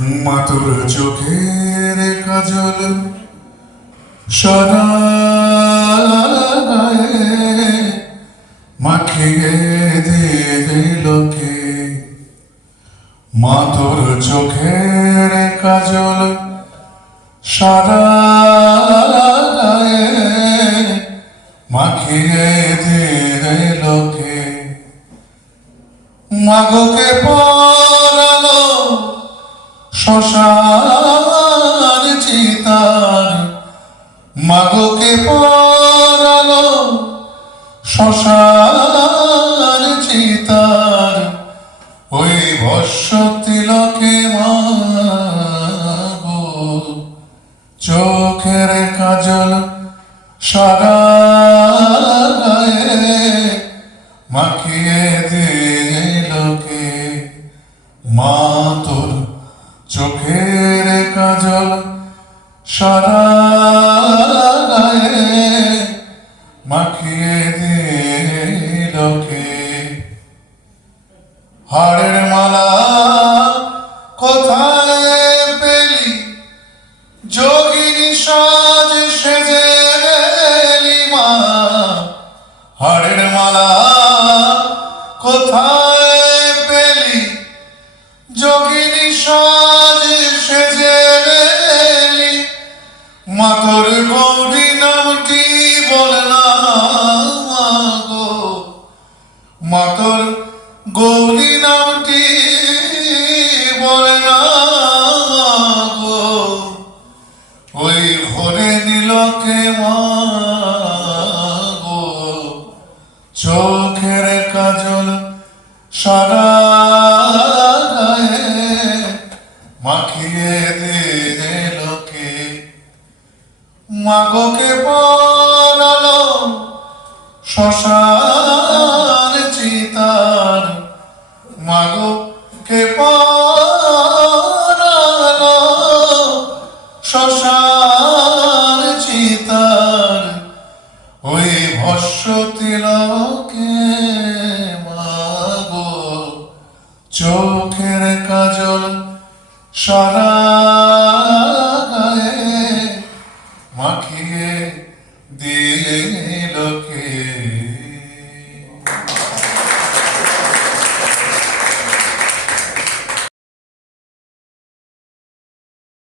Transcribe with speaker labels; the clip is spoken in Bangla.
Speaker 1: মাতুর চোখের কাজল সারা গায়ে মাখিয়ে দিল কে মাতুর চোখের কাজল সারা গায়ে মাখিয়ে দিল কে শ্মশান চিতার। মাগোকে পরালো? শ্মশান চিতার। ওই ভস্য তিলকে মাগো। চোখের কাজল সারা মাখিয়ে দিল সারা মাখিয়ে দিল কে? হাড়ের মালা কোথায় পেলি? যোগিনী মা। কোথায় পেলি? যোগিনী সেজে মাতর গৌরী নামটি বল না গো। মাতর গৌরী নামটি বলে না, গো। ওই ঘরে নীলকে মাগো চোখের কাজল সারা মাখিয়ে দিল মাগোকে পরালো শ্মশান চিতার। মাগো কে পরালো শ্মশান চিতার। ওই ভস্য তিলকে মাগো চোখের